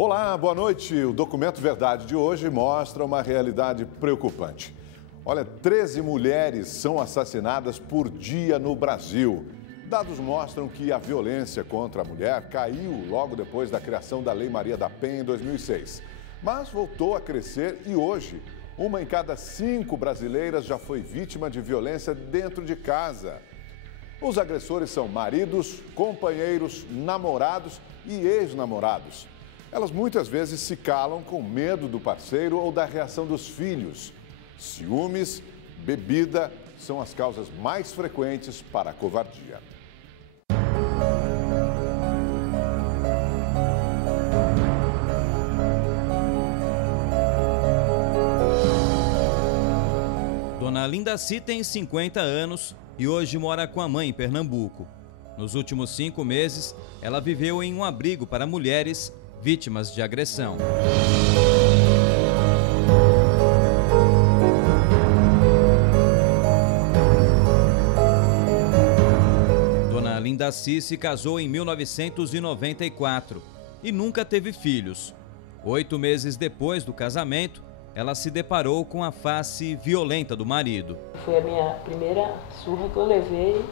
Olá, boa noite. O Documento Verdade de hoje mostra uma realidade preocupante. Olha, 13 mulheres são assassinadas por dia no Brasil. Dados mostram que a violência contra a mulher caiu logo depois da criação da Lei Maria da Penha em 2006. Mas voltou a crescer e hoje, 1 em cada 5 brasileiras já foi vítima de violência dentro de casa. Os agressores são maridos, companheiros, namorados e ex-namorados. Elas muitas vezes se calam com medo do parceiro ou da reação dos filhos. Ciúmes, bebida são as causas mais frequentes para a covardia. Dona Lindaci tem 50 anos e hoje mora com a mãe em Pernambuco. Nos últimos 5 meses, ela viveu em um abrigo para mulheres vítimas de agressão. Dona Lindaci se casou em 1994 e nunca teve filhos. 8 meses depois do casamento, ela se deparou com a face violenta do marido. Foi a minha primeira surra que eu levei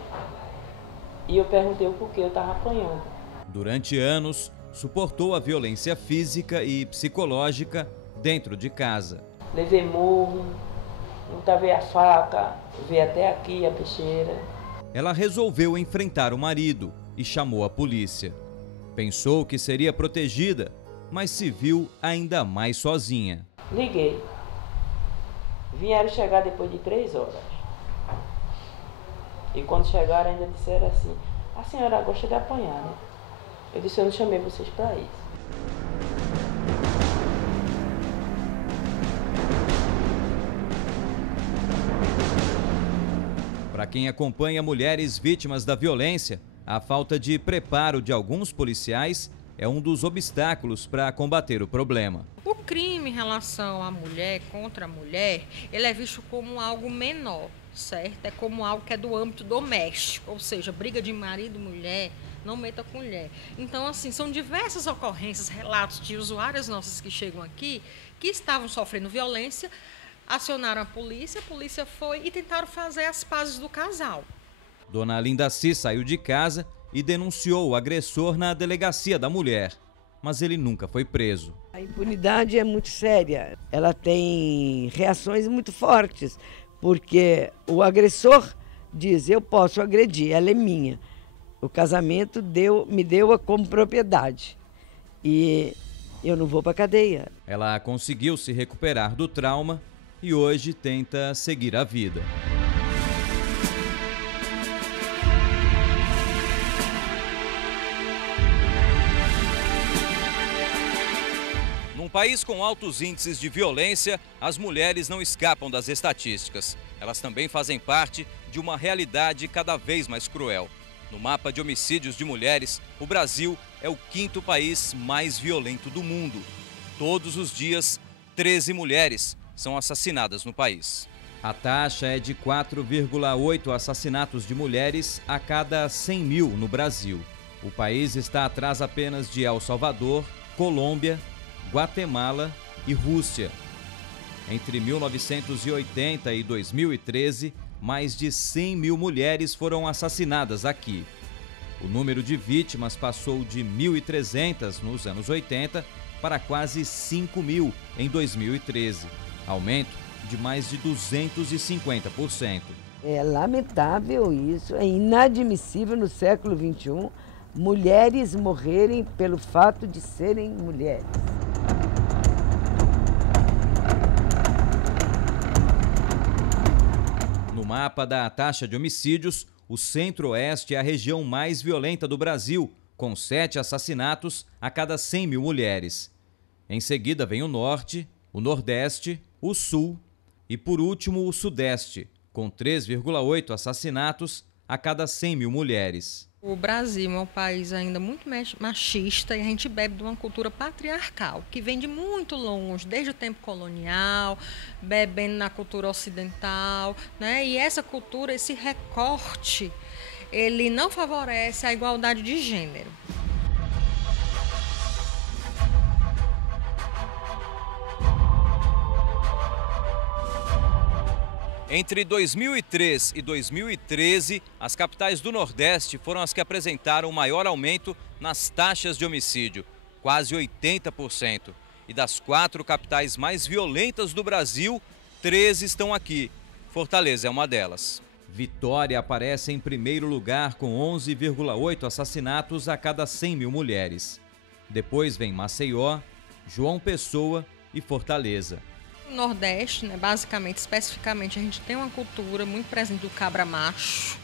e eu perguntei o porquê eu estava apanhando. Durante anos, suportou a violência física e psicológica dentro de casa. Levei murro, nunca veio a faca, veio até aqui a peixeira. Ela resolveu enfrentar o marido e chamou a polícia. Pensou que seria protegida, mas se viu ainda mais sozinha. Liguei. Vieram chegar depois de 3 horas. E quando chegaram ainda disseram assim, a senhora gosta de apanhar, né? Eu disse, eu não chamei vocês para isso. Para quem acompanha mulheres vítimas da violência, a falta de preparo de alguns policiais é um dos obstáculos para combater o problema. O crime em relação à mulher, contra a mulher, ele é visto como algo menor, certo? É como algo que é do âmbito doméstico, ou seja, briga de marido e mulher, não meta com mulher. Então, assim, são diversas ocorrências, relatos de usuárias nossas que chegam aqui, que estavam sofrendo violência, acionaram a polícia foi e tentaram fazer as pazes do casal. Dona Lindaci saiu de casa e denunciou o agressor na delegacia da mulher, mas ele nunca foi preso. A impunidade é muito séria, ela tem reações muito fortes, porque o agressor diz, eu posso agredir, ela é minha. O casamento me deu como propriedade e eu não vou para a cadeia. Ela conseguiu se recuperar do trauma e hoje tenta seguir a vida. Num país com altos índices de violência, as mulheres não escapam das estatísticas. Elas também fazem parte de uma realidade cada vez mais cruel. No mapa de homicídios de mulheres, o Brasil é o 5º país mais violento do mundo. Todos os dias, 13 mulheres são assassinadas no país. A taxa é de 4,8 assassinatos de mulheres a cada 100 mil no Brasil. O país está atrás apenas de El Salvador, Colômbia, Guatemala e Rússia. Entre 1980 e 2013, mais de 100 mil mulheres foram assassinadas aqui. O número de vítimas passou de 1.300 nos anos 80 para quase 5 mil em 2013, aumento de mais de 250%. É lamentável isso, é inadmissível no século XXI mulheres morrerem pelo fato de serem mulheres. No mapa da taxa de homicídios, o Centro-Oeste é a região mais violenta do Brasil, com 7 assassinatos a cada 100 mil mulheres. Em seguida vem o Norte, o Nordeste, o Sul e, por último, o Sudeste, com 3,8 assassinatos a cada 100 mil mulheres. O Brasil é um país ainda muito machista e a gente bebe de uma cultura patriarcal, que vem de muito longe, desde o tempo colonial, bebendo na cultura ocidental, né? E essa cultura, esse recorte, ele não favorece a igualdade de gênero. Entre 2003 e 2013, as capitais do Nordeste foram as que apresentaram o maior aumento nas taxas de homicídio, quase 80%. E das 4 capitais mais violentas do Brasil, 13 estão aqui. Fortaleza é uma delas. Vitória aparece em primeiro lugar com 11,8 assassinatos a cada 100 mil mulheres. Depois vem Maceió, João Pessoa e Fortaleza. No Nordeste, basicamente, especificamente, a gente tem uma cultura muito presente do cabra macho,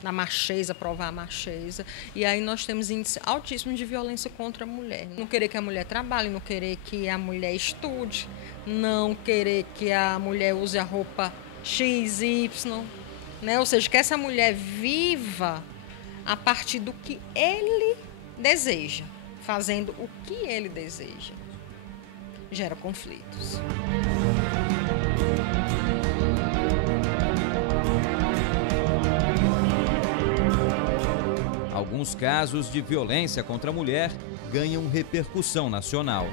na macheza, provar a macheza. E aí nós temos índice altíssimo de violência contra a mulher. Não querer que a mulher trabalhe, não querer que a mulher estude, não querer que a mulher use a roupa X, Y, Ou seja, que essa mulher viva a partir do que ele deseja, fazendo o que ele deseja. Gera conflitos. Alguns casos de violência contra a mulher ganham repercussão nacional.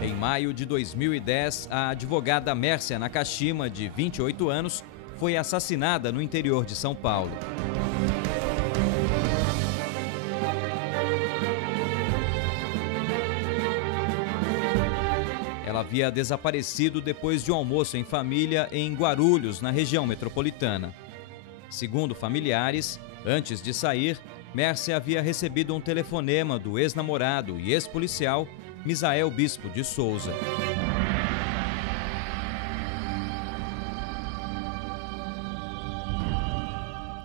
Em maio de 2010, a advogada Mércia Nakashima, de 28 anos, foi assassinada no interior de São Paulo. Ela havia desaparecido depois de um almoço em família em Guarulhos, na região metropolitana. Segundo familiares, antes de sair, Mércia havia recebido um telefonema do ex-namorado e ex-policial Misael Bispo de Souza.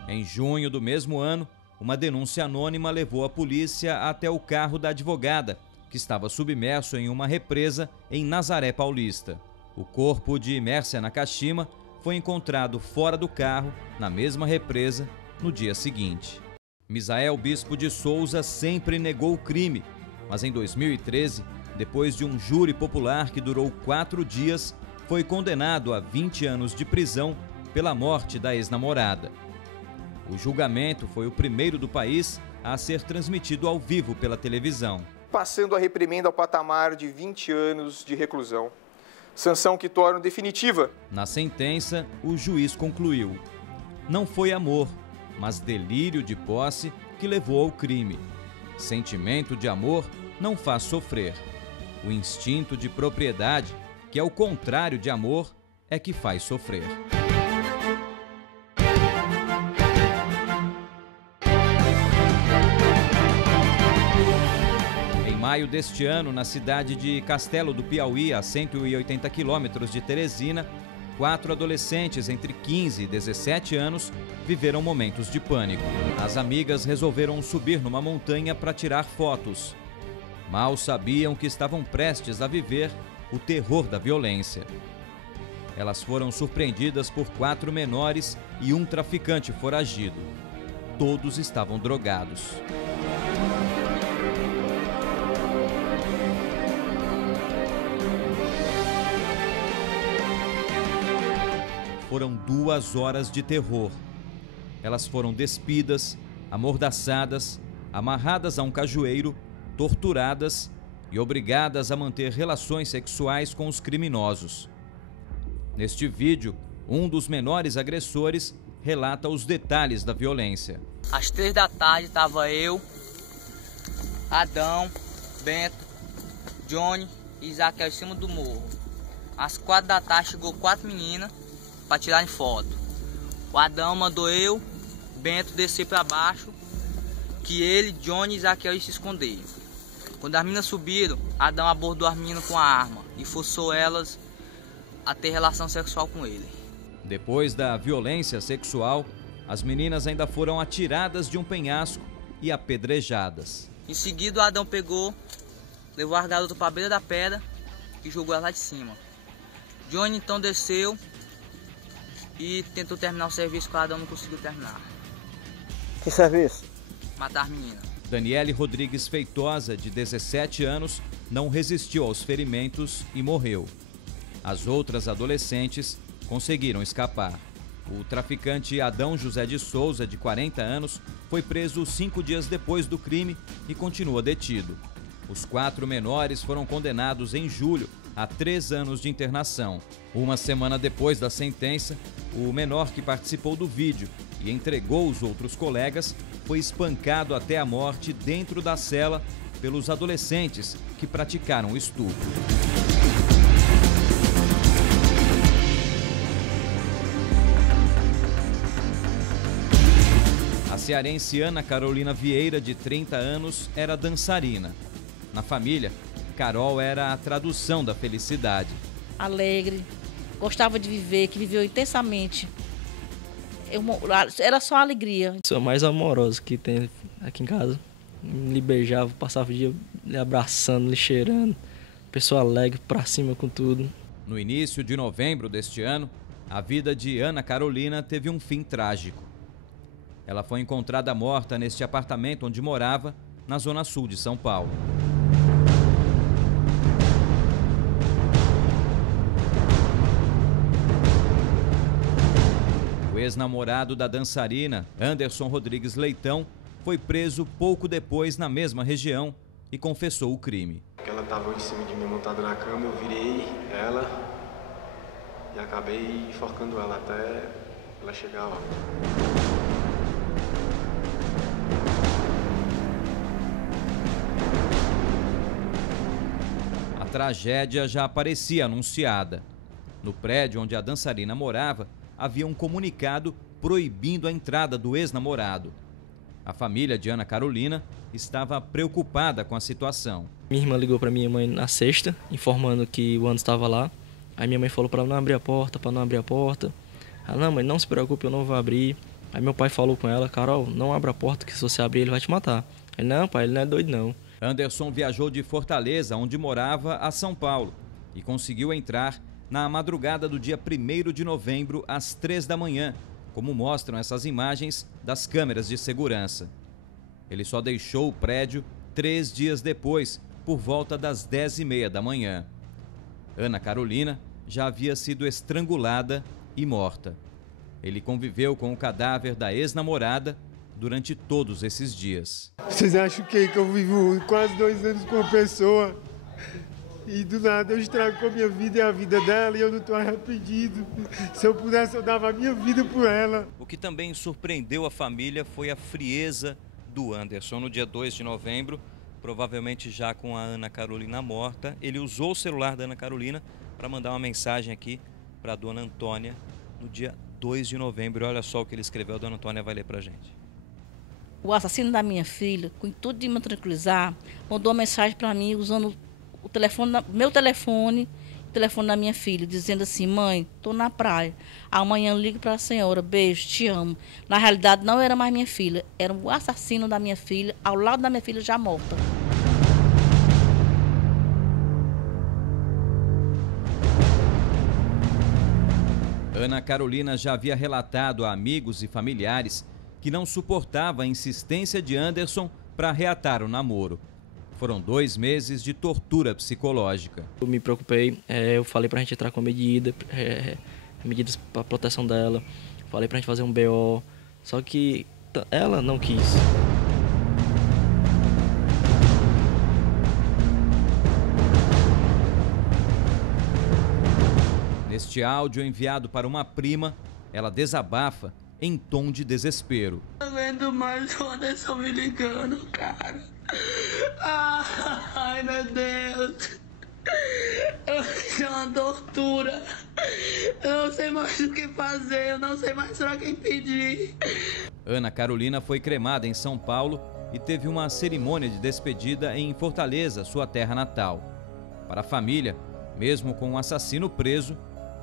Em junho do mesmo ano, uma denúncia anônima levou a polícia até o carro da advogada, que estava submerso em uma represa em Nazaré Paulista. O corpo de Mércia Nakashima foi encontrado fora do carro, na mesma represa, no dia seguinte. Misael Bispo de Souza sempre negou o crime, mas em 2013, depois de um júri popular que durou 4 dias, foi condenado a 20 anos de prisão pela morte da ex-namorada. O julgamento foi o primeiro do país a ser transmitido ao vivo pela televisão. Passando a reprimenda ao patamar de 20 anos de reclusão. Sanção que torna definitiva. Na sentença, o juiz concluiu: não foi amor, mas delírio de posse que levou ao crime. Sentimento de amor não faz sofrer. O instinto de propriedade, que é o contrário de amor, é que faz sofrer. Em maio deste ano, na cidade de Castelo do Piauí, a 180 quilômetros de Teresina, 4 adolescentes entre 15 e 17 anos viveram momentos de pânico. As amigas resolveram subir numa montanha para tirar fotos. Mal sabiam que estavam prestes a viver o terror da violência. Elas foram surpreendidas por 4 menores e um traficante foragido. Todos estavam drogados. Foram 2 horas de terror. Elas foram despidas, amordaçadas, amarradas a um cajueiro, torturadas e obrigadas a manter relações sexuais com os criminosos. Neste vídeo, um dos menores agressores relata os detalhes da violência. Às 3 da tarde estava eu, Adão, Bento, Johnny e Isaquiel em cima do morro. Às 4 da tarde chegou 4 meninas para tirarem foto. O Adão mandou eu, Bento, descer para baixo, que ele, Johnny e Isaquiel iam se esconder. Quando as meninas subiram, Adão abordou as meninas com a arma e forçou elas a ter relação sexual com ele. Depois da violência sexual, as meninas ainda foram atiradas de um penhasco e apedrejadas. Em seguida, o Adão pegou, levou as garotas para a beira da pedra e jogou elas lá de cima. Johnny então desceu e tentou terminar o serviço que o Adão não conseguiu terminar. Que serviço? Matar as meninas. Daniele Rodrigues Feitosa, de 17 anos, não resistiu aos ferimentos e morreu. As outras adolescentes conseguiram escapar. O traficante Adão José de Souza, de 40 anos, foi preso 5 dias depois do crime e continua detido. Os 4 menores foram condenados em julho a 3 anos de internação. Uma semana depois da sentença, o menor que participou do vídeo e entregou os outros colegas foi espancado até a morte dentro da cela pelos adolescentes que praticaram o estupro. A cearense Ana Carolina Vieira, de 30 anos, era dançarina. Na família, Carol era a tradução da felicidade. Alegre, gostava de viver, que viveu intensamente. Era só alegria. Sou a mais amorosa que tem aqui em casa. Me beijava, passava o dia lhe abraçando, lhe cheirando. Pessoa alegre, pra cima com tudo. No início de novembro deste ano, a vida de Ana Carolina teve um fim trágico. Ela foi encontrada morta neste apartamento onde morava, na zona sul de São Paulo. O ex-namorado da dançarina, Anderson Rodrigues Leitão, foi preso pouco depois na mesma região e confessou o crime. Ela estava em cima de mim montada na cama, eu virei ela e acabei enforcando ela até ela chegar lá. A tragédia já parecia anunciada. No prédio onde a dançarina morava, havia um comunicado proibindo a entrada do ex-namorado. A família de Ana Carolina estava preocupada com a situação. Minha irmã ligou para minha mãe na sexta, informando que o Anderson estava lá. Aí minha mãe falou para não abrir a porta, para não abrir a porta. Ela, não, mãe, não se preocupe, eu não vou abrir. Aí meu pai falou com ela, Carol, não abra a porta, que se você abrir ele vai te matar. Ele, não, pai, ele não é doido não. Anderson viajou de Fortaleza, onde morava, a São Paulo e conseguiu entrar na madrugada do dia 1º de novembro, às 3 da manhã, como mostram essas imagens das câmeras de segurança. Ele só deixou o prédio 3 dias depois, por volta das 10h30 da manhã. Ana Carolina já havia sido estrangulada e morta. Ele conviveu com o cadáver da ex-namorada durante todos esses dias. Vocês acham que eu vivo quase 2 anos com uma pessoa e do nada eu estrago com a minha vida e a vida dela e eu não estou arrependido? Se eu pudesse, eu dava a minha vida por ela. O que também surpreendeu a família foi a frieza do Anderson. No dia 2 de novembro, provavelmente já com a Ana Carolina morta, ele usou o celular da Ana Carolina para mandar uma mensagem aqui para a dona Antônia no dia 2 de novembro. Olha só o que ele escreveu, a dona Antônia vai ler para a gente. O assassino da minha filha, com o intuito de me tranquilizar, mandou uma mensagem para mim usando o telefone, meu telefone, o telefone da minha filha, dizendo assim, mãe, estou na praia, amanhã eu ligo para a senhora, beijo, te amo. Na realidade não era mais minha filha, era o assassino da minha filha, ao lado da minha filha já morta. Ana Carolina já havia relatado a amigos e familiares que não suportava a insistência de Anderson para reatar o namoro. Foram 2 meses de tortura psicológica. Eu me preocupei, eu falei pra gente entrar com medidas para proteção dela, falei pra gente fazer um BO, só que ela não quis. Neste áudio enviado para uma prima, ela desabafa em tom de desespero. Não aguento mais o Anderson me ligando, cara. Ai, meu Deus. Isso é uma tortura. Eu não sei mais o que fazer, eu não sei mais pra quem pedir. Ana Carolina foi cremada em São Paulo e teve uma cerimônia de despedida em Fortaleza, sua terra natal. Para a família, mesmo com um assassino preso,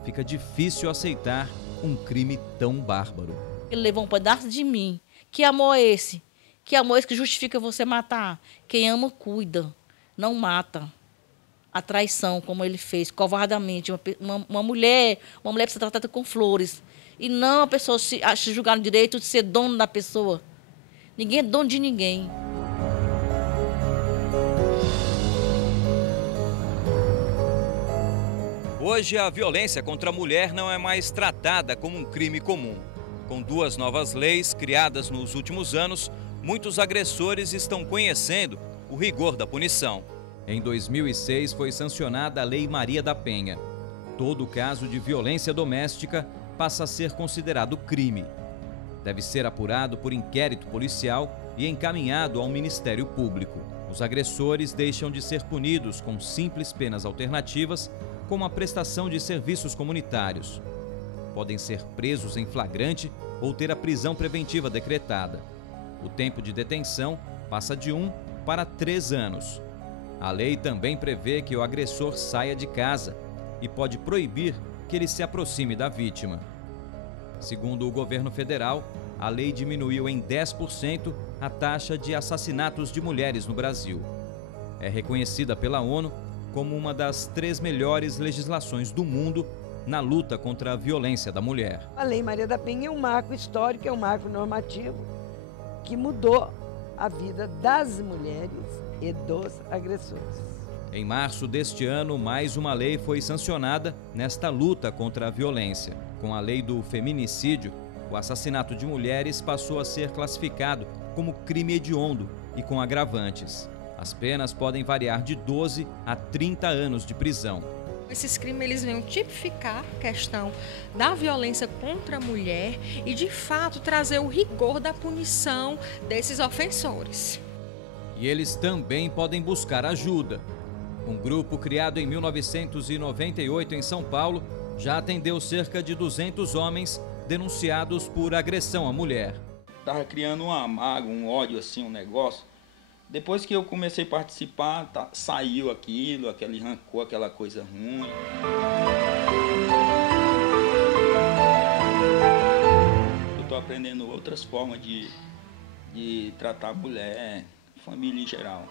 fica difícil aceitar um crime tão bárbaro. Ele levou um pedaço de mim. Que amor é esse? Que amor é esse que justifica você matar? Quem ama, cuida, não mata. A traição, como ele fez, covardamente. Uma mulher precisa ser tratada com flores. E não a pessoa se julgar no direito de ser dono da pessoa. Ninguém é dono de ninguém. Hoje, a violência contra a mulher não é mais tratada como um crime comum. Com 2 novas leis criadas nos últimos anos, muitos agressores estão conhecendo o rigor da punição. Em 2006, foi sancionada a Lei Maria da Penha. Todo caso de violência doméstica passa a ser considerado crime. Deve ser apurado por inquérito policial e encaminhado ao Ministério Público. Os agressores deixam de ser punidos com simples penas alternativas, como a prestação de serviços comunitários. Podem ser presos em flagrante ou ter a prisão preventiva decretada. O tempo de detenção passa de 1 para 3 anos. A lei também prevê que o agressor saia de casa e pode proibir que ele se aproxime da vítima. Segundo o governo federal, a lei diminuiu em 10% a taxa de assassinatos de mulheres no Brasil. É reconhecida pela ONU como uma das 3 melhores legislações do mundo na luta contra a violência da mulher. A Lei Maria da Penha é um marco histórico, é um marco normativo que mudou a vida das mulheres e dos agressores. Em março deste ano, mais uma lei foi sancionada nesta luta contra a violência. Com a lei do feminicídio, o assassinato de mulheres passou a ser classificado como crime hediondo e com agravantes. As penas podem variar de 12 a 30 anos de prisão. Esses crimes eles vêm tipificar a questão da violência contra a mulher e, de fato, trazer o rigor da punição desses ofensores. E eles também podem buscar ajuda. Um grupo criado em 1998 em São Paulo já atendeu cerca de 200 homens denunciados por agressão à mulher. Estava criando uma mágoa, um ódio, assim, um negócio. Depois que eu comecei a participar, saiu aquilo, aquele rancor, aquela coisa ruim. Eu estou aprendendo outras formas de tratar a mulher, família em geral.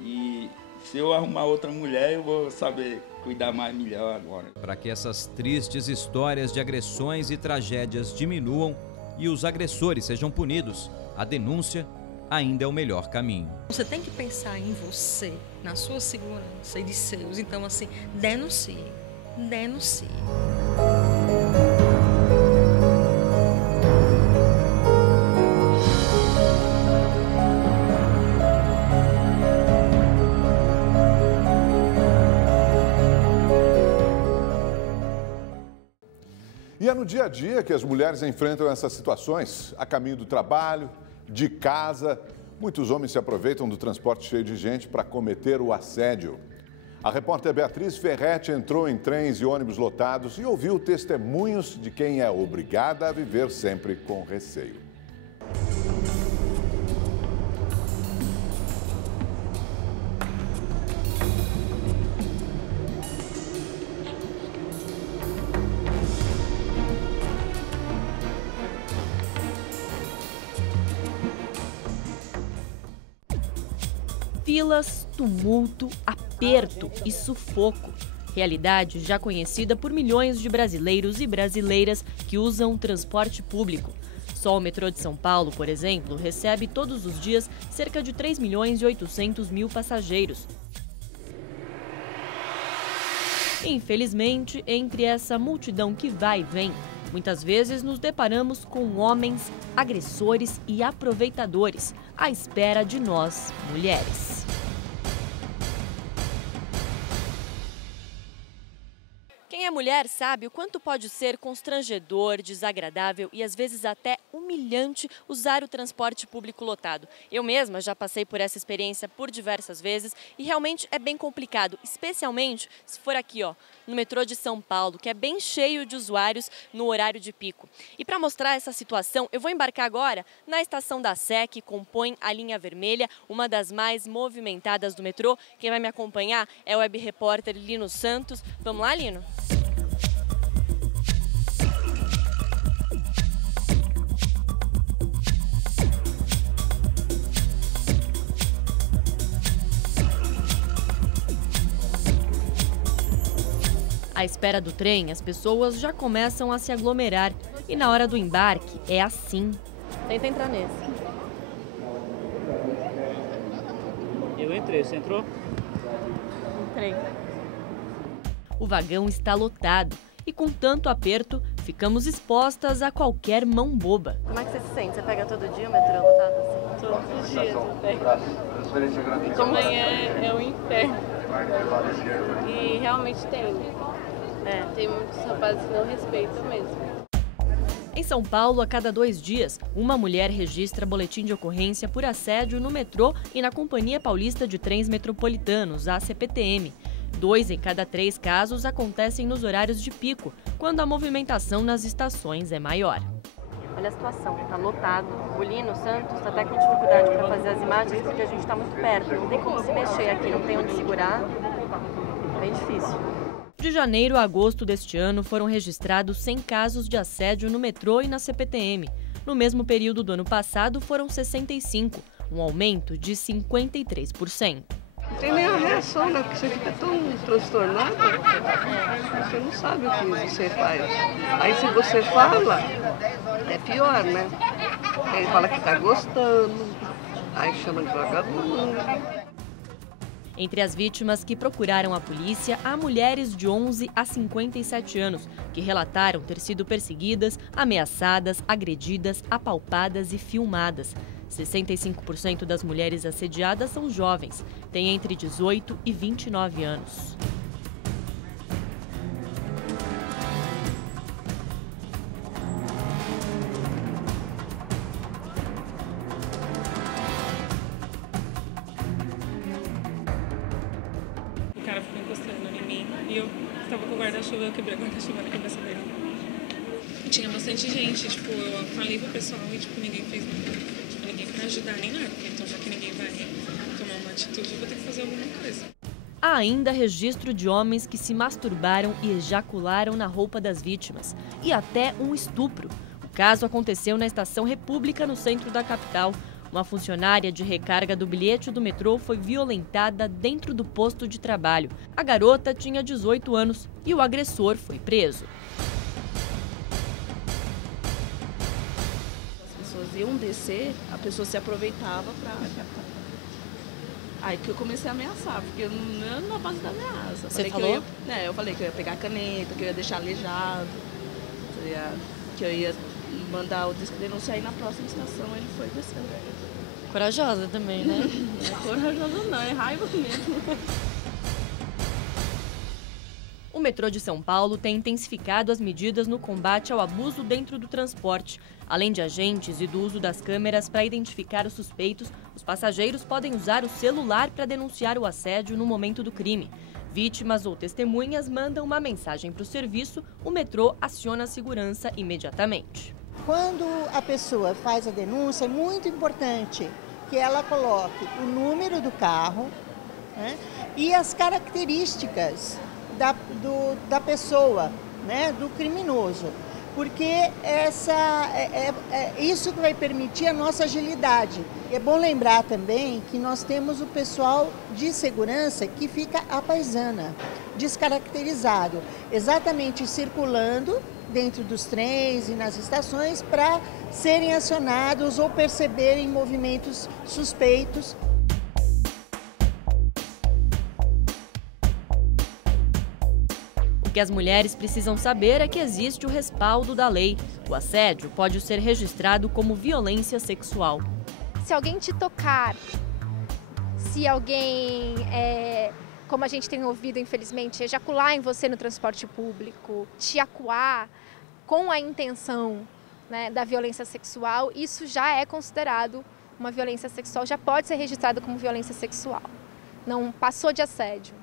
E se eu arrumar outra mulher, eu vou saber cuidar mais melhor agora. Para que essas tristes histórias de agressões e tragédias diminuam e os agressores sejam punidos, a denúncia ainda é o melhor caminho. Você tem que pensar em você, na sua segurança e de seus. Então, assim, denuncie. Denuncie. E é no dia a dia que as mulheres enfrentam essas situações, a caminho do trabalho, de casa. Muitos homens se aproveitam do transporte cheio de gente para cometer o assédio. A repórter Beatriz Ferretti entrou em trens e ônibus lotados e ouviu testemunhos de quem é obrigada a viver sempre com receio. Filas, tumulto, aperto e sufoco. Realidade já conhecida por milhões de brasileiros e brasileiras que usam o transporte público. Só o metrô de São Paulo, por exemplo, recebe todos os dias cerca de 3.800.000 passageiros. Infelizmente, entre essa multidão que vai e vem, muitas vezes nos deparamos com homens, agressores e aproveitadores, à espera de nós, mulheres. Quem é mulher sabe o quanto pode ser constrangedor, desagradável e às vezes até humilhante usar o transporte público lotado. Eu mesma já passei por essa experiência por diversas vezes e realmente é bem complicado, especialmente se for aqui, no metrô de São Paulo, que é bem cheio de usuários no horário de pico. E para mostrar essa situação, eu vou embarcar agora na estação da Sé, que compõe a linha vermelha, uma das mais movimentadas do metrô. Quem vai me acompanhar é o web repórter Lino Santos. Vamos lá, Lino? À espera do trem, as pessoas já começam a se aglomerar e na hora do embarque é assim. Tenta entrar nesse. Eu entrei, você entrou? Entrei. o vagão está lotado e com tanto aperto, ficamos expostas a qualquer mão boba. Como é que você se sente? Você pega todo dia o metrô lotado assim? Todos os dias eu pego. E como é um inferno. E realmente tem muitos rapazes que não respeitam mesmo. Em São Paulo, a cada 2 dias, uma mulher registra boletim de ocorrência por assédio no metrô e na Companhia Paulista de Trens Metropolitanos, a CPTM. 2 em cada 3 casos acontecem nos horários de pico, quando a movimentação nas estações é maior. Olha a situação, está lotado. O Lino Santos está até com dificuldade para fazer as imagens porque a gente está muito perto. Não tem como se mexer aqui, não tem onde segurar. Bem difícil. De janeiro a agosto deste ano, foram registrados 100 casos de assédio no metrô e na CPTM. No mesmo período do ano passado, foram 65, um aumento de 53%. Não tem nem a reação, né? Porque você fica tão transtornado, você não sabe o que você faz. Aí se você fala, é pior, né? Ele fala que tá gostando, aí chama de vagabundo. Entre as vítimas que procuraram a polícia, há mulheres de 11 a 57 anos, que relataram ter sido perseguidas, ameaçadas, agredidas, apalpadas e filmadas. 65% das mulheres assediadas são jovens, têm entre 18 e 29 anos. O cara ficou encostando em mim e eu estava com o guarda-chuva, eu quebrei o guarda-chuva na cabeça dele. E tinha bastante gente, tipo, eu falei pro pessoal e tipo, ninguém fez nada. Ninguém pra ajudar nem nada, então já que ninguém vai tomar uma atitude, eu vou ter que fazer alguma coisa. Há ainda registro de homens que se masturbaram e ejacularam na roupa das vítimas. E até um estupro. O caso aconteceu na Estação República, no centro da capital. Uma funcionária de recarga do bilhete do metrô foi violentada dentro do posto de trabalho. A garota tinha 18 anos e o agressor foi preso. Iam descer, a pessoa se aproveitava para... Aí que eu comecei a ameaçar, porque eu não na base da ameaça. Você falou? Eu falei que eu ia pegar a caneta, que eu ia deixar aleijado, que eu ia mandar o disco denunciar e na próxima estação ele foi descer. Corajosa também, né? Não é corajosa não, é raiva mesmo. O metrô de São Paulo tem intensificado as medidas no combate ao abuso dentro do transporte. Além de agentes e do uso das câmeras para identificar os suspeitos, os passageiros podem usar o celular para denunciar o assédio no momento do crime. Vítimas ou testemunhas mandam uma mensagem para o serviço, o metrô aciona a segurança imediatamente. Quando a pessoa faz a denúncia, é muito importante que ela coloque o número do carro, né, e as características da pessoa, né, do criminoso, porque isso que vai permitir a nossa agilidade. E é bom lembrar também que nós temos o pessoal de segurança que fica à paisana, descaracterizado, exatamente circulando dentro dos trens e nas estações para serem acionados ou perceberem movimentos suspeitos. O que as mulheres precisam saber é que existe o respaldo da lei. O assédio pode ser registrado como violência sexual. Se alguém te tocar, se alguém, como a gente tem ouvido infelizmente, ejacular em você no transporte público, te acuar com a intenção, né, da violência sexual, isso já é considerado uma violência sexual, já pode ser registrado como violência sexual. Não passou de assédio.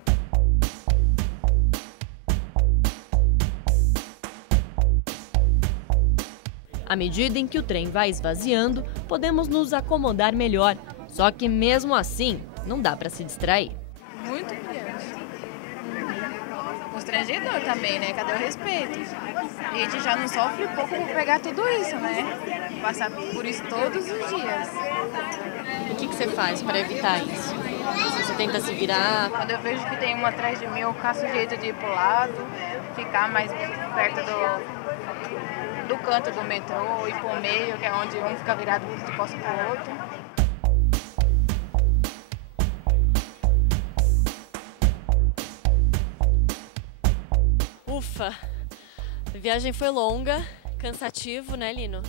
À medida em que o trem vai esvaziando, podemos nos acomodar melhor. Só que mesmo assim, não dá para se distrair. Muito criança. Constrangedor também, né? Cadê o respeito? E a gente já não sofre pouco por pegar tudo isso, né? Passar por isso todos os dias. O que você faz para evitar isso? Você tenta se virar? Quando eu vejo que tem uma atrás de mim, eu caço o jeito de ir pro lado, ficar mais perto do canto do metrô, ir pro meio, que é onde um fica virado de costas pro outro. Ufa, a viagem foi longa, cansativo, né, Lino?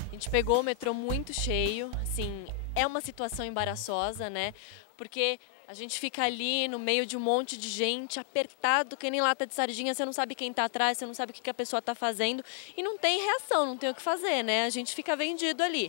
A gente pegou o metrô muito cheio, assim, é uma situação embaraçosa, né? Porque a gente fica ali no meio de um monte de gente, apertado, que nem lata de sardinha, você não sabe quem tá atrás, você não sabe o que a pessoa tá fazendo e não tem reação, não tem o que fazer, né? A gente fica vendido ali.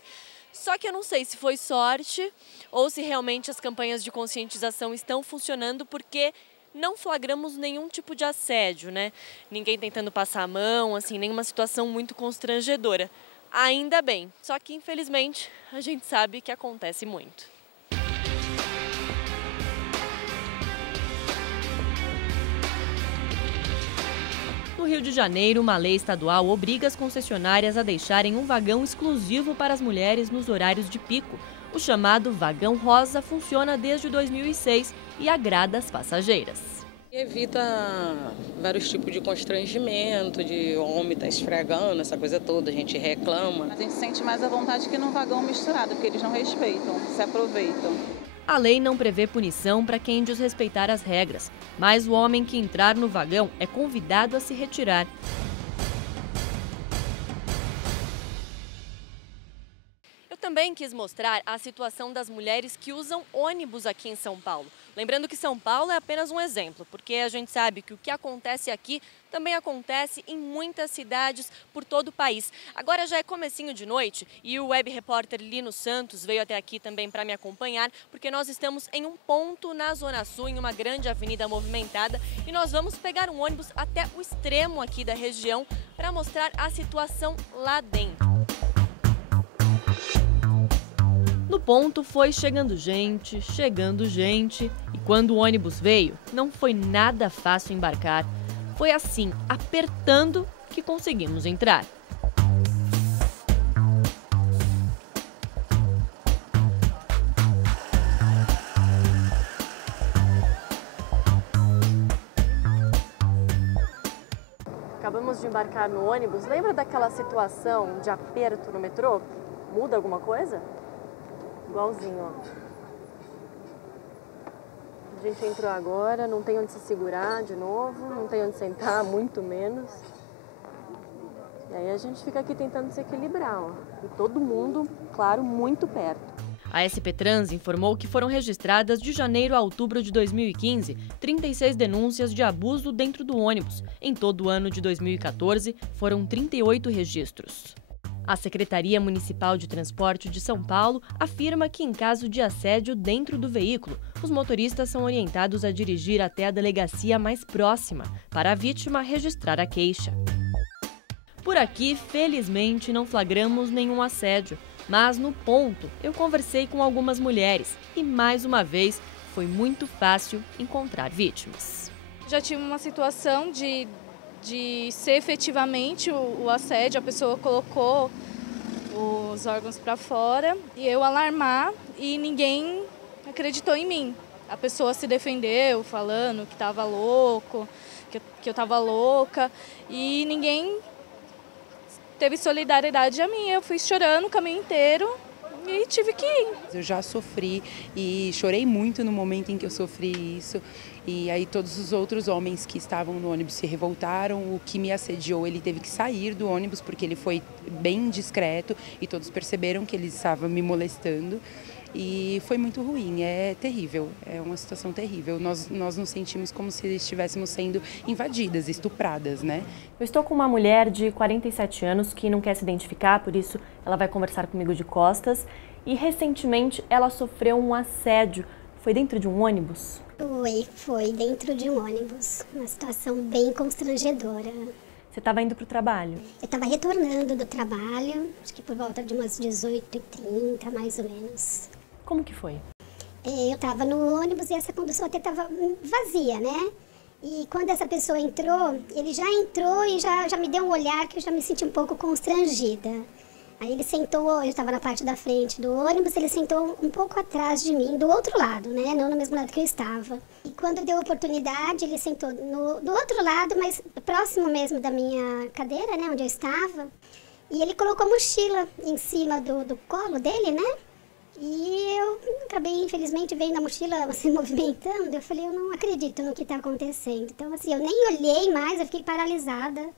Só que eu não sei se foi sorte ou se realmente as campanhas de conscientização estão funcionando, porque não flagramos nenhum tipo de assédio, né? Ninguém tentando passar a mão, assim, nenhuma situação muito constrangedora. Ainda bem, só que infelizmente a gente sabe que acontece muito. No Rio de Janeiro, uma lei estadual obriga as concessionárias a deixarem um vagão exclusivo para as mulheres nos horários de pico. O chamado vagão rosa funciona desde 2006 e agrada as passageiras. Evita vários tipos de constrangimento, de homem estar esfregando, essa coisa toda, a gente reclama. A gente sente mais à vontade que num vagão misturado, porque eles não respeitam, se aproveitam. A lei não prevê punição para quem desrespeitar as regras, mas o homem que entrar no vagão é convidado a se retirar. Eu também quis mostrar a situação das mulheres que usam ônibus aqui em São Paulo. Lembrando que São Paulo é apenas um exemplo, porque a gente sabe que o que acontece aqui também acontece em muitas cidades por todo o país. Agora já é comecinho de noite e o web repórter Lino Santos veio até aqui também para me acompanhar, porque nós estamos em um ponto na Zona Sul, em uma grande avenida movimentada, e nós vamos pegar um ônibus até o extremo aqui da região para mostrar a situação lá dentro. No ponto foi chegando gente, e quando o ônibus veio, não foi nada fácil embarcar. Foi assim, apertando, que conseguimos entrar. Acabamos de embarcar no ônibus. Lembra daquela situação de aperto no metrô? Muda alguma coisa? Igualzinho, ó. A gente entrou agora, não tem onde se segurar de novo, não tem onde sentar, muito menos. E aí a gente fica aqui tentando se equilibrar, ó. E todo mundo, claro, muito perto. A SP Trans informou que foram registradas de janeiro a outubro de 2015 36 denúncias de abuso dentro do ônibus. Em todo o ano de 2014, foram 38 registros. A Secretaria Municipal de Transporte de São Paulo afirma que, em caso de assédio dentro do veículo, os motoristas são orientados a dirigir até a delegacia mais próxima para a vítima registrar a queixa. Por aqui, felizmente, não flagramos nenhum assédio, mas no ponto eu conversei com algumas mulheres e, mais uma vez, foi muito fácil encontrar vítimas. Já tive uma situação de ser efetivamente o assédio, a pessoa colocou os órgãos para fora e eu alarmar e ninguém acreditou em mim. A pessoa se defendeu falando que estava louco, que eu estava louca e ninguém teve solidariedade a mim. Eu fui chorando o caminho inteiro e tive que ir. Eu já sofri e chorei muito no momento em que eu sofri isso. E aí todos os outros homens que estavam no ônibus se revoltaram. O que me assediou, ele teve que sair do ônibus porque ele foi bem discreto e todos perceberam que ele estava me molestando. E foi muito ruim, é terrível, é uma situação terrível. Nós nos sentimos como se estivéssemos sendo invadidas, estupradas, né? Eu estou com uma mulher de 47 anos que não quer se identificar, por isso ela vai conversar comigo de costas. E recentemente ela sofreu um assédio. Foi dentro de um ônibus? Foi dentro de um ônibus, uma situação bem constrangedora. Você estava indo para o trabalho? Eu estava retornando do trabalho, acho que por volta de umas 18h30, mais ou menos. Como que foi? Eu estava no ônibus e essa condução até estava vazia, né? E quando essa pessoa entrou, ele já entrou e já me deu um olhar que eu já me senti um pouco constrangida. Aí ele sentou, eu estava na parte da frente do ônibus, ele sentou um pouco atrás de mim, do outro lado, né? Não no mesmo lado que eu estava. E quando deu oportunidade, ele sentou do outro lado, mas próximo mesmo da minha cadeira, né? Onde eu estava. E ele colocou a mochila em cima do colo dele, né? E eu acabei, infelizmente, vendo a mochila se movimentando. Eu falei, eu não acredito no que está acontecendo. Então, assim, eu nem olhei mais, eu fiquei paralisada,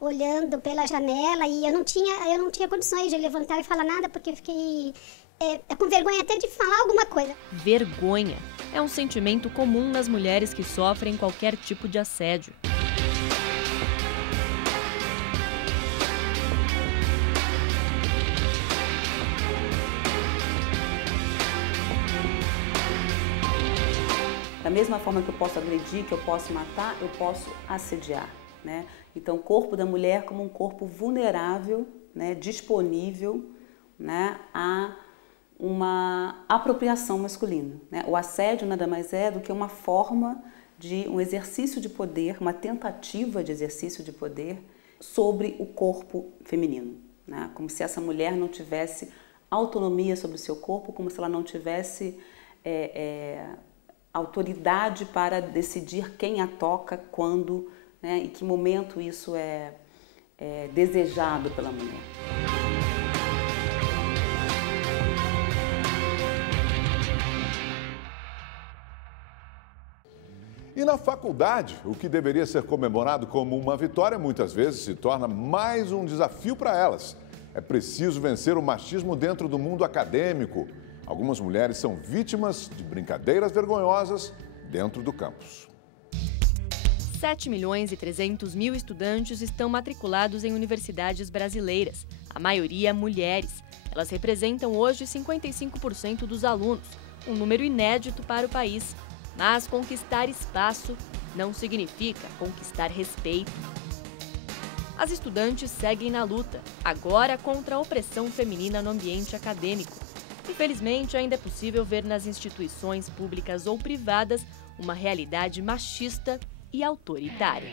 olhando pela janela, e eu não tinha condições de levantar e falar nada, porque eu fiquei com vergonha até de falar alguma coisa. Vergonha é um sentimento comum nas mulheres que sofrem qualquer tipo de assédio. Da mesma forma que eu posso agredir, que eu posso matar, eu posso assediar, né? Então, o corpo da mulher como um corpo vulnerável, né, disponível, né, a uma apropriação masculina, né? O assédio nada mais é do que uma forma de um exercício de poder, uma tentativa de exercício de poder sobre o corpo feminino, né? Como se essa mulher não tivesse autonomia sobre o seu corpo, como se ela não tivesse autoridade para decidir quem a toca, quando, né, em que momento isso é desejado pela mulher. E na faculdade, o que deveria ser comemorado como uma vitória, muitas vezes se torna mais um desafio para elas. É preciso vencer o machismo dentro do mundo acadêmico. Algumas mulheres são vítimas de brincadeiras vergonhosas dentro do campus. 7.300.000 estudantes estão matriculados em universidades brasileiras, a maioria mulheres. Elas representam hoje 55% dos alunos, um número inédito para o país. Mas conquistar espaço não significa conquistar respeito. As estudantes seguem na luta, agora contra a opressão feminina no ambiente acadêmico. Infelizmente, ainda é possível ver nas instituições públicas ou privadas uma realidade machista e autoritária.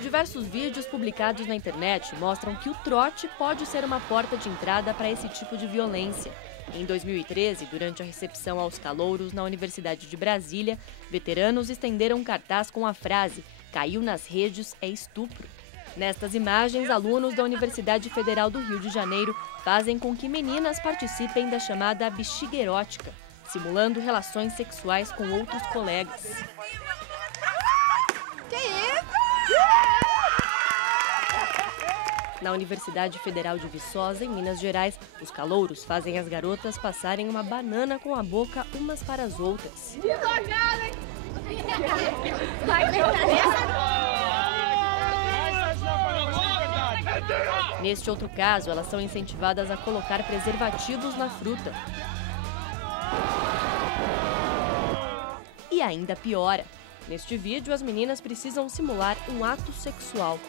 Diversos vídeos publicados na internet mostram que o trote pode ser uma porta de entrada para esse tipo de violência. Em 2013, durante a recepção aos calouros na Universidade de Brasília, veteranos estenderam um cartaz com a frase "Caiu nas redes é estupro". Nestas imagens, alunos da Universidade Federal do Rio de Janeiro fazem com que meninas participem da chamada bexiga erótica, simulando relações sexuais com outros colegas. Que isso? Na Universidade Federal de Viçosa, em Minas Gerais, os calouros fazem as garotas passarem uma banana com a boca umas para as outras. Neste outro caso, elas são incentivadas a colocar preservativos na fruta. E ainda piora. Neste vídeo, as meninas precisam simular um ato sexual.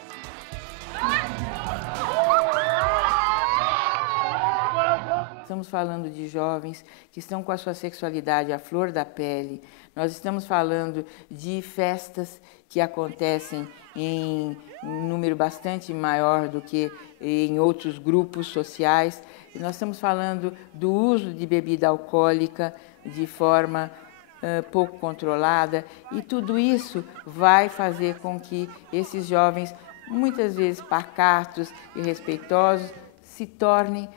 Estamos falando de jovens que estão com a sua sexualidade à flor da pele. Nós estamos falando de festas que acontecem em um número bastante maior do que em outros grupos sociais. E nós estamos falando do uso de bebida alcoólica de forma pouco controlada. E tudo isso vai fazer com que esses jovens, muitas vezes pacatos e respeitosos, se tornem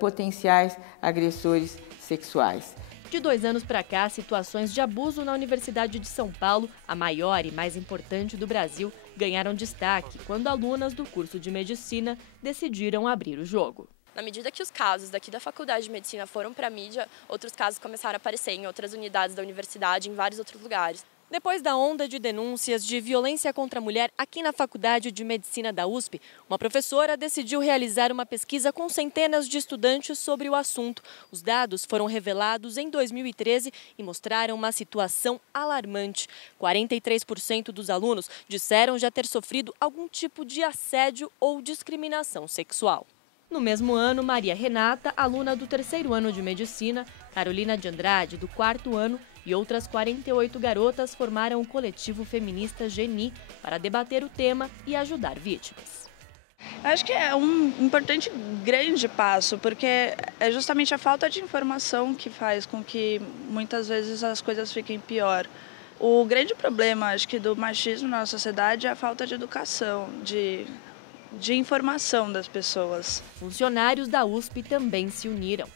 potenciais agressores sexuais. De 2 anos para cá, situações de abuso na Universidade de São Paulo, a maior e mais importante do Brasil, ganharam destaque quando alunas do curso de medicina decidiram abrir o jogo. Na medida que os casos daqui da Faculdade de Medicina foram para a mídia, outros casos começaram a aparecer em outras unidades da universidade, em vários outros lugares. Depois da onda de denúncias de violência contra a mulher aqui na Faculdade de Medicina da USP, uma professora decidiu realizar uma pesquisa com centenas de estudantes sobre o assunto. Os dados foram revelados em 2013 e mostraram uma situação alarmante. 43% dos alunos disseram já ter sofrido algum tipo de assédio ou discriminação sexual. No mesmo ano, Maria Renata, aluna do 3º ano de Medicina, Carolina de Andrade, do 4º ano, e outras 48 garotas formaram o coletivo feminista Geni para debater o tema e ajudar vítimas. Acho que é um importante grande passo, porque é justamente a falta de informação que faz com que muitas vezes as coisas fiquem pior. O grande problema, acho que, do machismo na nossa sociedade é a falta de educação, de informação das pessoas. Funcionários da USP também se uniram.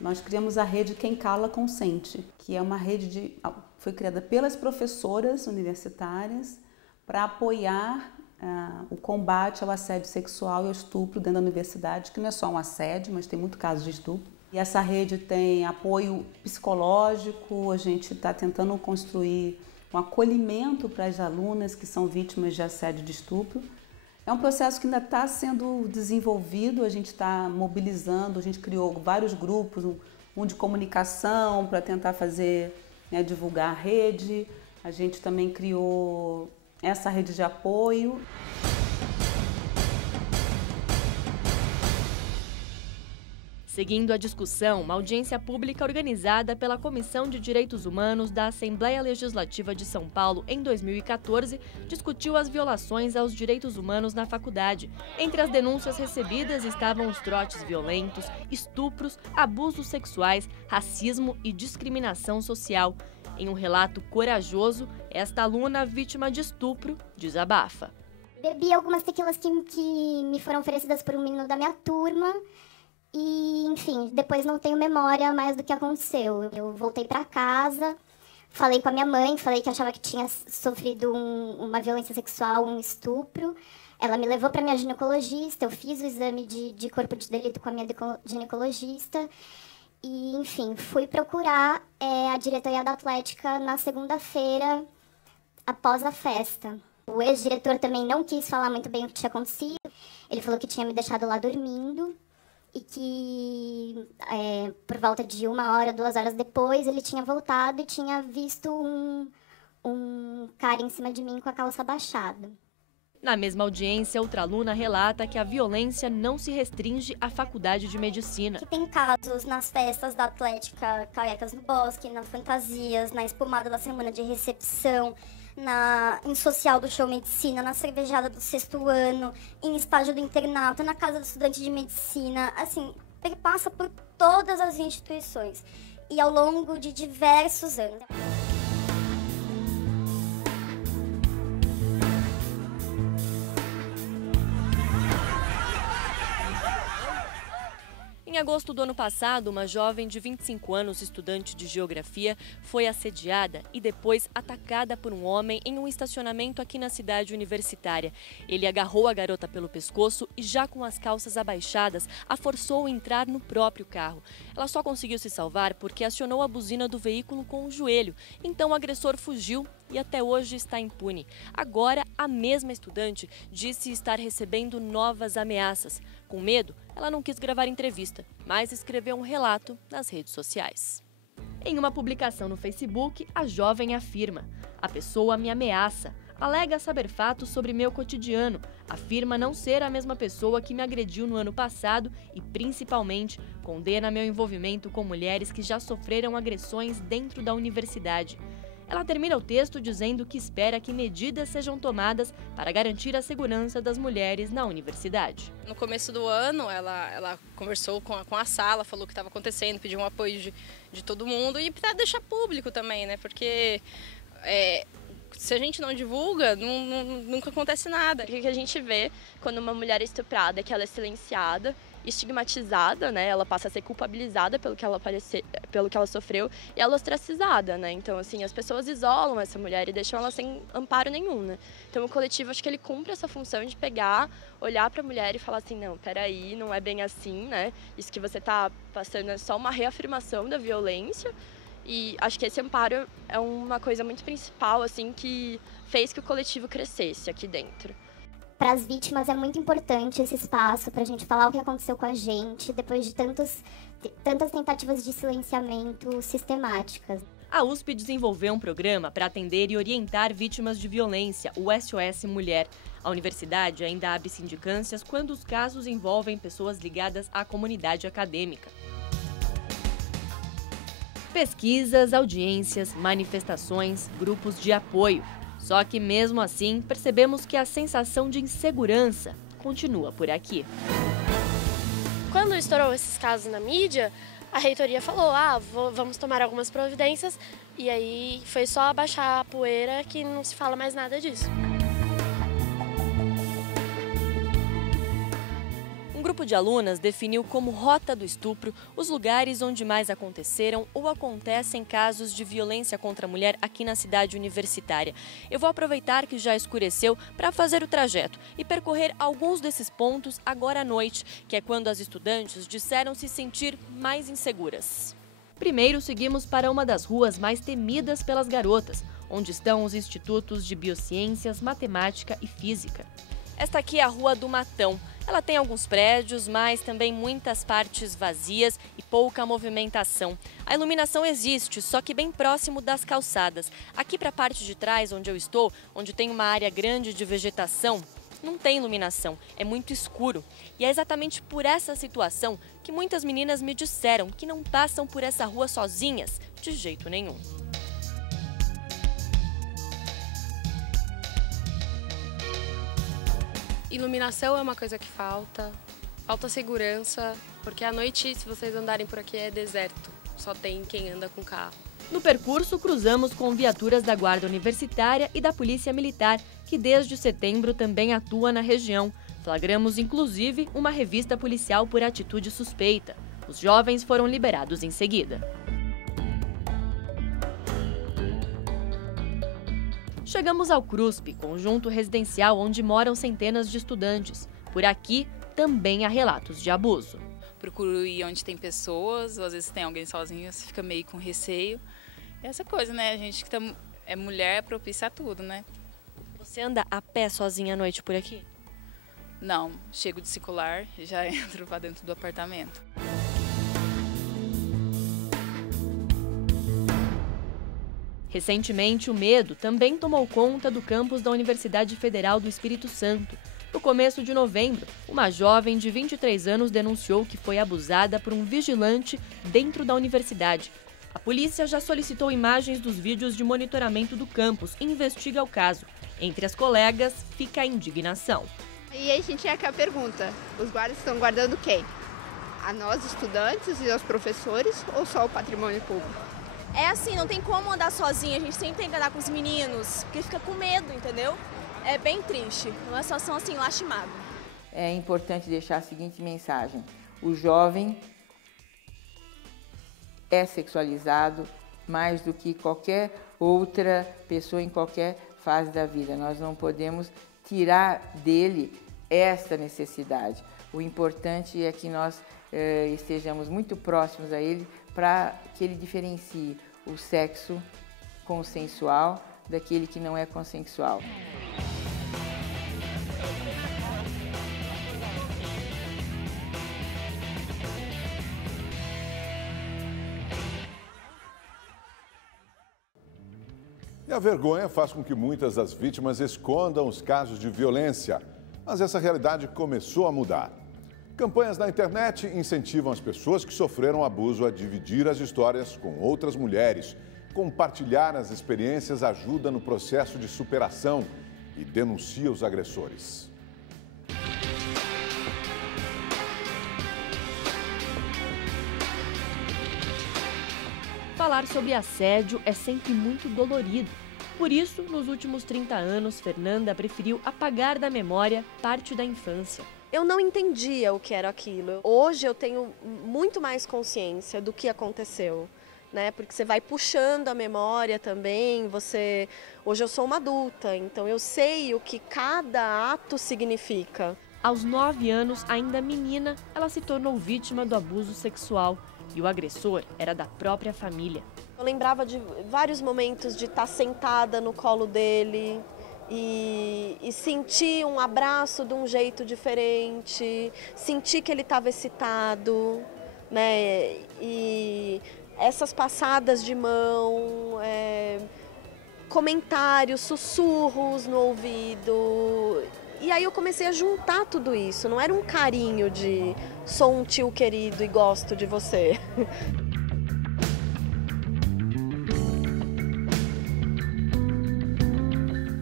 Nós criamos a rede Quem Cala Consente, que é uma rede foi criada pelas professoras universitárias para apoiar o combate ao assédio sexual e ao estupro dentro da universidade, que não é só um assédio, mas tem muito caso de estupro. E essa rede tem apoio psicológico, a gente está tentando construir um acolhimento para as alunas que são vítimas de assédio e de estupro. É um processo que ainda está sendo desenvolvido, a gente está mobilizando, a gente criou vários grupos, um de comunicação para tentar divulgar a rede, a gente também criou essa rede de apoio. Seguindo a discussão, uma audiência pública organizada pela Comissão de Direitos Humanos da Assembleia Legislativa de São Paulo em 2014 discutiu as violações aos direitos humanos na faculdade. Entre as denúncias recebidas estavam os trotes violentos, estupros, abusos sexuais, racismo e discriminação social. Em um relato corajoso, esta aluna vítima de estupro desabafa. Bebi algumas tequilas que me foram oferecidas por um menino da minha turma. E, enfim, depois não tenho memória mais do que aconteceu. Eu voltei para casa, falei com a minha mãe, falei que achava que tinha sofrido uma violência sexual, um estupro. Ela me levou para minha ginecologista, eu fiz o exame de corpo de delito com a minha ginecologista. E, enfim, fui procurar a diretoria da Atlética na segunda-feira, após a festa. O ex-diretor também não quis falar muito bem o que tinha acontecido. Ele falou que tinha me deixado lá dormindo. E que por volta de 1 hora, 2 horas depois, ele tinha voltado e tinha visto um cara em cima de mim com a calça baixada. Na mesma audiência, outra aluna relata que a violência não se restringe à faculdade de medicina. Que tem casos nas festas da Atlética, Carecas no Bosque, nas fantasias, na espumada da semana de recepção, em social do show medicina, na cervejada do 6º ano, em estágio do internato, na casa do estudante de medicina, assim, ele passa por todas as instituições e ao longo de diversos anos. Em agosto do ano passado, uma jovem de 25 anos, estudante de geografia, foi assediada e depois atacada por um homem em um estacionamento aqui na cidade universitária. Ele agarrou a garota pelo pescoço e, já com as calças abaixadas, a forçou a entrar no próprio carro. Ela só conseguiu se salvar porque acionou a buzina do veículo com o joelho. Então o agressor fugiu e até hoje está impune. Agora, a mesma estudante disse estar recebendo novas ameaças. Com medo, ela não quis gravar entrevista, mas escreveu um relato nas redes sociais. Em uma publicação no Facebook, a jovem afirma: "A pessoa me ameaça, alega saber fatos sobre meu cotidiano, afirma não ser a mesma pessoa que me agrediu no ano passado e, principalmente, condena meu envolvimento com mulheres que já sofreram agressões dentro da universidade." Ela termina o texto dizendo que espera que medidas sejam tomadas para garantir a segurança das mulheres na universidade. No começo do ano, ela conversou com a sala, falou o que estava acontecendo, pediu um apoio de todo mundo e para deixar público também, né? Porque se a gente não divulga, nunca acontece nada. O que a gente vê quando uma mulher é estuprada é que ela é silenciada, estigmatizada, né? Ela passa a ser culpabilizada pelo que ela sofreu e ela é ostracizada, né? Então, assim, as pessoas isolam essa mulher e deixam ela sem amparo nenhum, né? Então, o coletivo, acho que ele cumpre essa função de pegar, olhar para a mulher e falar assim, não, peraí, não é bem assim, né? Isso que você está passando é só uma reafirmação da violência. E acho que esse amparo é uma coisa muito principal, assim, que fez que o coletivo crescesse aqui dentro. Para as vítimas é muito importante esse espaço para a gente falar o que aconteceu com a gente depois de tantas tentativas de silenciamento sistemáticas. A USP desenvolveu um programa para atender e orientar vítimas de violência, o SOS Mulher. A universidade ainda abre sindicâncias quando os casos envolvem pessoas ligadas à comunidade acadêmica. Pesquisas, audiências, manifestações, grupos de apoio. Só que mesmo assim, percebemos que a sensação de insegurança continua por aqui. Quando estourou esses casos na mídia, a reitoria falou, vamos tomar algumas providências, E aí foi só abaixar a poeira que não se fala mais nada disso. Um grupo de alunas definiu como rota do estupro os lugares onde mais aconteceram ou acontecem casos de violência contra a mulher aqui na cidade universitária. Eu vou aproveitar que já escureceu para fazer o trajeto e percorrer alguns desses pontos agora à noite, que é quando as estudantes disseram se sentir mais inseguras. Primeiro, seguimos para uma das ruas mais temidas pelas garotas, onde estão os institutos de biociências, matemática e física. Esta aqui é a Rua do Matão. Ela tem alguns prédios, mas também muitas partes vazias e pouca movimentação. A iluminação existe, só que bem próximo das calçadas. Aqui para a parte de trás, onde eu estou, onde tem uma área grande de vegetação, não tem iluminação, é muito escuro. E é exatamente por essa situação que muitas meninas me disseram que não passam por essa rua sozinhas, de jeito nenhum. Iluminação é uma coisa que falta segurança, porque à noite, se vocês andarem por aqui, é deserto, só tem quem anda com carro. No percurso, cruzamos com viaturas da Guarda Universitária e da Polícia Militar, que desde setembro também atua na região. Flagramos, inclusive, uma revista policial por atitude suspeita. Os jovens foram liberados em seguida. Chegamos ao CRUSP, conjunto residencial onde moram centenas de estudantes. Por aqui, também há relatos de abuso. Procuro ir onde tem pessoas, ou às vezes tem alguém sozinho, você fica meio com receio. E essa coisa, né? A gente que é mulher, propicia tudo, né? Você anda a pé sozinha à noite por aqui? Não, chego de circular e já entro para dentro do apartamento. Recentemente, o medo também tomou conta do campus da Universidade Federal do Espírito Santo. No começo de novembro, uma jovem de 23 anos denunciou que foi abusada por um vigilante dentro da universidade. A polícia já solicitou imagens dos vídeos de monitoramento do campus e investiga o caso. Entre as colegas, fica a indignação. E aí a gente tem aquela pergunta, os guardas estão guardando quem? A nós, estudantes e aos professores, ou só o patrimônio público? É assim, não tem como andar sozinha, a gente sempre tem que andar com os meninos, porque fica com medo, entendeu? É bem triste, uma situação assim, lastimável. É importante deixar a seguinte mensagem: o jovem é sexualizado mais do que qualquer outra pessoa em qualquer fase da vida. Nós não podemos tirar dele esta necessidade. O importante é que nós estejamos muito próximos a ele para que ele diferencie o sexo consensual daquele que não é consensual. E a vergonha faz com que muitas das vítimas escondam os casos de violência. Mas essa realidade começou a mudar. Campanhas na internet incentivam as pessoas que sofreram abuso a dividir as histórias com outras mulheres. Compartilhar as experiências ajuda no processo de superação e denuncia os agressores. Falar sobre assédio é sempre muito dolorido. Por isso, nos últimos 30 anos, Fernanda preferiu apagar da memória parte da infância. Eu não entendia o que era aquilo. Hoje eu tenho muito mais consciência do que aconteceu, né? Porque você vai puxando a memória também, Hoje eu sou uma adulta, então eu sei o que cada ato significa. Aos 9 anos, ainda menina, ela se tornou vítima do abuso sexual e o agressor era da própria família. Eu lembrava de vários momentos de estar sentada no colo dele e sentir um abraço de um jeito diferente, sentir que ele estava excitado, né? E essas passadas de mão, comentários, sussurros no ouvido. E aí eu comecei a juntar tudo isso, não era um carinho de sou um tio querido e gosto de você.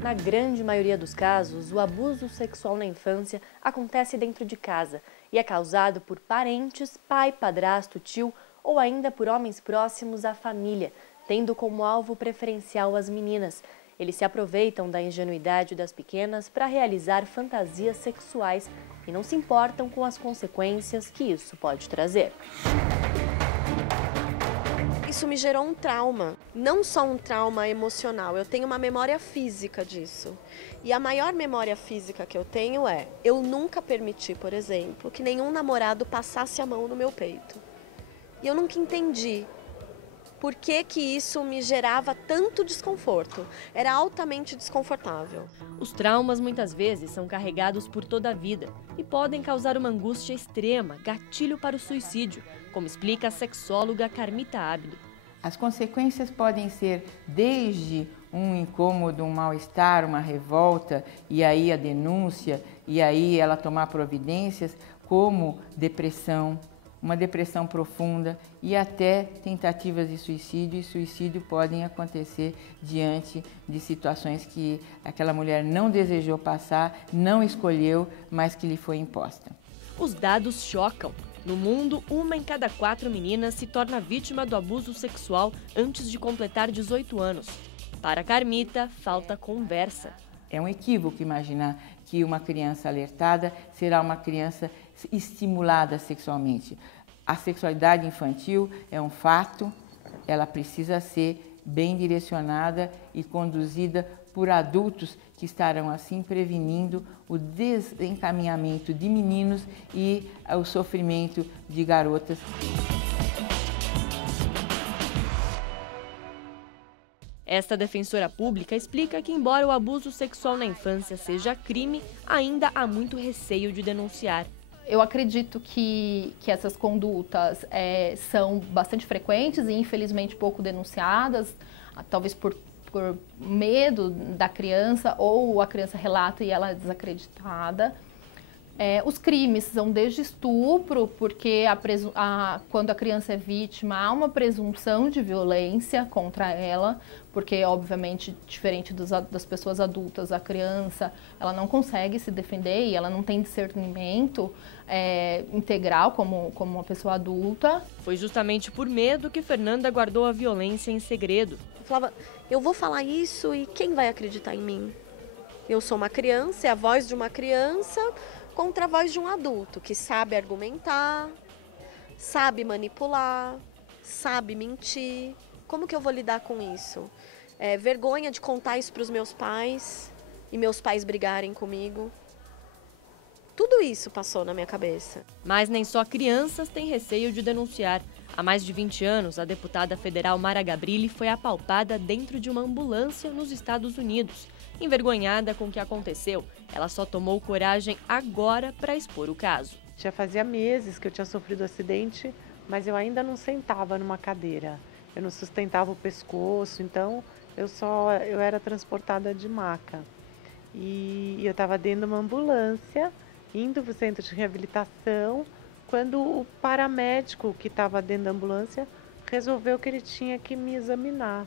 Na grande maioria dos casos, o abuso sexual na infância acontece dentro de casa e é causado por parentes, pai, padrasto, tio ou ainda por homens próximos à família. tendo como alvo preferencial as meninas. Eles se aproveitam da ingenuidade das pequenas para realizar fantasias sexuais e não se importam com as consequências que isso pode trazer. Isso me gerou um trauma, não só um trauma emocional, eu tenho uma memória física disso. E a maior memória física que eu tenho é, eu nunca permiti, por exemplo, que nenhum namorado passasse a mão no meu peito. E eu nunca entendi por que isso me gerava tanto desconforto. Era altamente desconfortável. Os traumas muitas vezes são carregados por toda a vida e podem causar uma angústia extrema, gatilho para o suicídio, como explica a sexóloga Carmita Ábido. As consequências podem ser desde um incômodo, um mal-estar, uma revolta, e aí a denúncia, e aí ela tomar providências, como depressão, uma depressão profunda e até tentativas de suicídio. E suicídio podem acontecer diante de situações que aquela mulher não desejou passar, não escolheu, mas que lhe foi imposta. Os dados chocam. No mundo, 1 em cada 4 meninas se torna vítima do abuso sexual antes de completar 18 anos. Para Carmita, falta conversa. É um equívoco imaginar que uma criança alertada será uma criança estimulada sexualmente. A sexualidade infantil é um fato, ela precisa ser bem direcionada e conduzida por adultos que estarão assim prevenindo o desencaminhamento de meninos e o sofrimento de garotas. Esta defensora pública explica que, embora o abuso sexual na infância seja crime, ainda há muito receio de denunciar. Eu acredito que essas condutas são bastante frequentes e infelizmente pouco denunciadas, talvez por medo da criança, ou a criança relata e ela é desacreditada. Os crimes são desde estupro, porque quando a criança é vítima há uma presunção de violência contra ela, porque obviamente, diferente das pessoas adultas, a criança ela não consegue se defender e ela não tem discernimento integral como uma pessoa adulta. Foi justamente por medo que Fernanda guardou a violência em segredo. Eu falava, eu vou falar isso e quem vai acreditar em mim? Eu sou uma criança, é a voz de uma criança contra a voz de um adulto que sabe argumentar, sabe manipular, sabe mentir. Como que eu vou lidar com isso? Vergonha de contar isso para os meus pais e meus pais brigarem comigo. Tudo isso passou na minha cabeça. Mas nem só crianças têm receio de denunciar. Há mais de 20 anos, a deputada federal Mara Gabrilli foi apalpada dentro de uma ambulância nos Estados Unidos. Envergonhada com o que aconteceu, ela só tomou coragem agora para expor o caso. Já fazia meses que eu tinha sofrido acidente, mas eu ainda não sentava numa cadeira. Eu não sustentava o pescoço, então eu era transportada de maca. E eu estava dentro de uma ambulância, indo para o centro de reabilitação, quando o paramédico que estava dentro da ambulância resolveu que ele tinha que me examinar.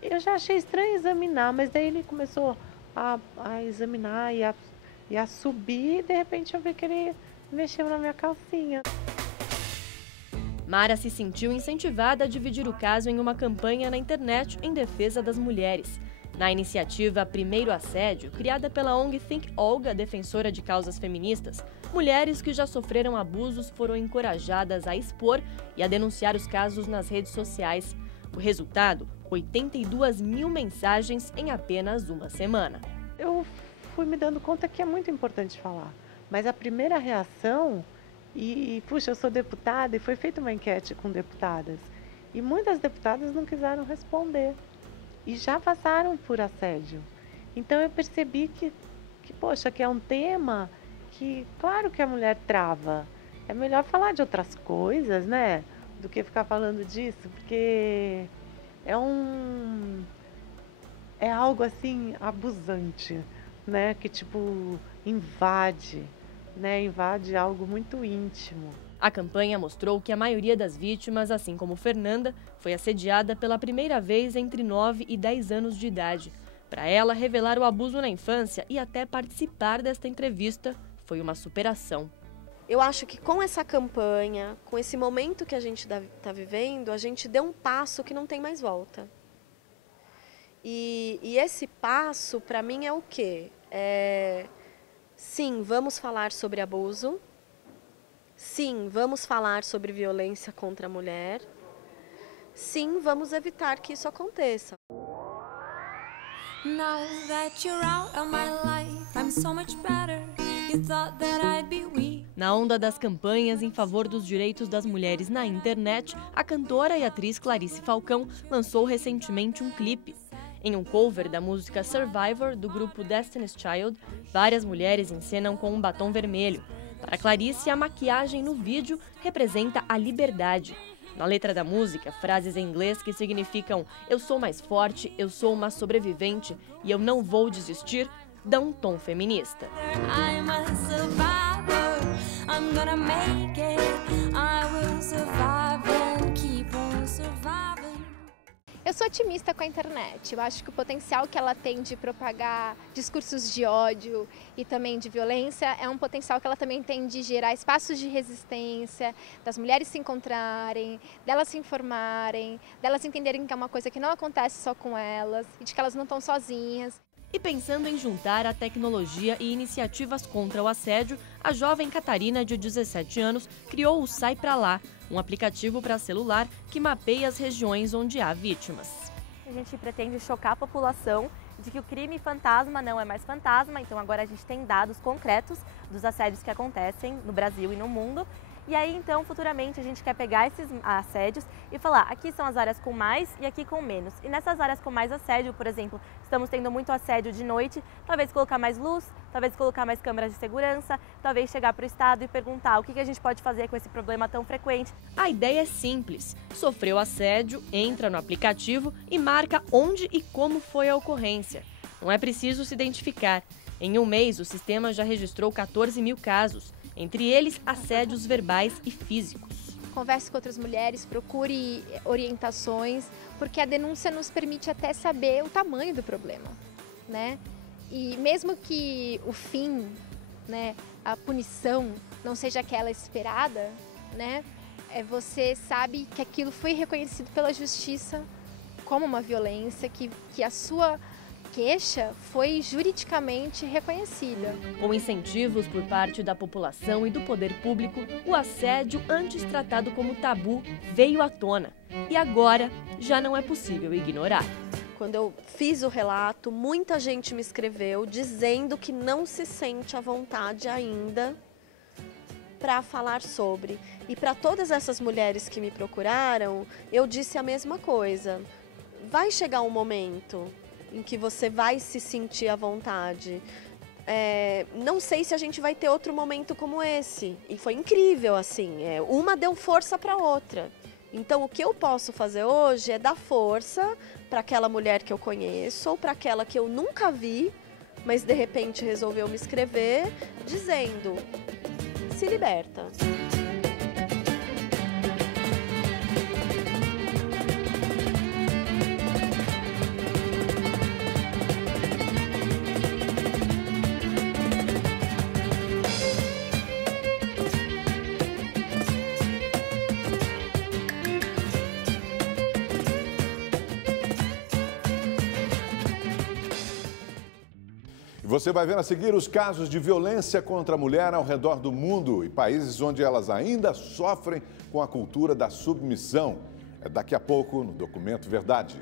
Eu já achei estranho examinar, mas daí ele começou a examinar e a subir, e de repente eu vi que ele mexeu na minha calcinha. Mara se sentiu incentivada a dividir o caso em uma campanha na internet em defesa das mulheres. Na iniciativa Primeiro Assédio, criada pela ONG Think Olga, defensora de causas feministas, mulheres que já sofreram abusos foram encorajadas a expor e a denunciar os casos nas redes sociais. O resultado? 82 mil mensagens em apenas uma semana. Eu fui me dando conta que é muito importante falar, mas a primeira reação, puxa, eu sou deputada e foi feita uma enquete com deputadas, e muitas deputadas não quiseram responder. E já passaram por assédio. Então eu percebi que é um tema que, claro que a mulher trava. É melhor falar de outras coisas, né? Do que ficar falando disso, porque é algo assim abusante, né? Que invade, né? Invade algo muito íntimo. A campanha mostrou que a maioria das vítimas, assim como Fernanda, foi assediada pela primeira vez entre 9 e 10 anos de idade. Para ela, revelar o abuso na infância e até participar desta entrevista foi uma superação. eu acho que com essa campanha, com esse momento que a gente está vivendo, a gente deu um passo que não tem mais volta. E esse passo, para mim, é o quê? Sim, vamos falar sobre abuso. Sim, vamos falar sobre violência contra a mulher. Sim, vamos evitar que isso aconteça. Now that you're out of my life, I'm so much better. You thought that I'd be weak. Na onda das campanhas em favor dos direitos das mulheres na internet, a cantora e atriz Clarice Falcão lançou recentemente um clipe. Em um cover da música Survivor, do grupo Destiny's Child, várias mulheres encenam com um batom vermelho. Para Clarice, a maquiagem no vídeo representa a liberdade. Na letra da música, frases em inglês que significam "eu sou mais forte, eu sou uma sobrevivente e eu não vou desistir", dão um tom feminista. I'm a survivor, I'm gonna make it, I will survive and keep on surviving. Eu sou otimista com a internet. Eu acho que o potencial que ela tem de propagar discursos de ódio e também de violência é um potencial que ela também tem de gerar espaços de resistência, das mulheres se encontrarem, delas se informarem, delas entenderem que é uma coisa que não acontece só com elas e de que elas não estão sozinhas. E pensando em juntar a tecnologia e iniciativas contra o assédio, a jovem Catarina, de 17 anos, criou o Sai Pra Lá, um aplicativo para celular que mapeia as regiões onde há vítimas. A gente pretende chocar a população de que o crime fantasma não é mais fantasma, então agora a gente tem dados concretos dos assédios que acontecem no Brasil e no mundo. E aí, então, futuramente a gente quer pegar esses assédios e falar, aqui são as áreas com mais e aqui com menos. E nessas áreas com mais assédio, por exemplo, estamos tendo muito assédio de noite, talvez colocar mais luz, talvez colocar mais câmeras de segurança, talvez chegar para o Estado e perguntar o que a gente pode fazer com esse problema tão frequente. A ideia é simples. Sofreu assédio, entra no aplicativo e marca onde e como foi a ocorrência. Não é preciso se identificar. Em um mês, o sistema já registrou 14 mil casos. Entre eles, assédios verbais e físicos. Converse com outras mulheres, procure orientações, porque a denúncia nos permite até saber o tamanho do problema, né? E mesmo que o fim, né, a punição não seja aquela esperada, né, você sabe que aquilo foi reconhecido pela justiça como uma violência, que a sua queixa foi juridicamente reconhecida. Com incentivos por parte da população e do poder público, o assédio, antes tratado como tabu, veio à tona. E agora já não é possível ignorar. Quando eu fiz o relato, muita gente me escreveu dizendo que não se sente à vontade ainda para falar sobre. E para todas essas mulheres que me procuraram, eu disse a mesma coisa. Vai chegar um momento em que você vai se sentir à vontade. Não sei se a gente vai ter outro momento como esse. E foi incrível, assim. Uma deu força para a outra. Então, o que eu posso fazer hoje é dar força para aquela mulher que eu conheço ou para aquela que eu nunca vi, mas de repente resolveu me escrever, dizendo: se liberta. Você vai ver a seguir os casos de violência contra a mulher ao redor do mundo e países onde elas ainda sofrem com a cultura da submissão. É daqui a pouco no Documento Verdade.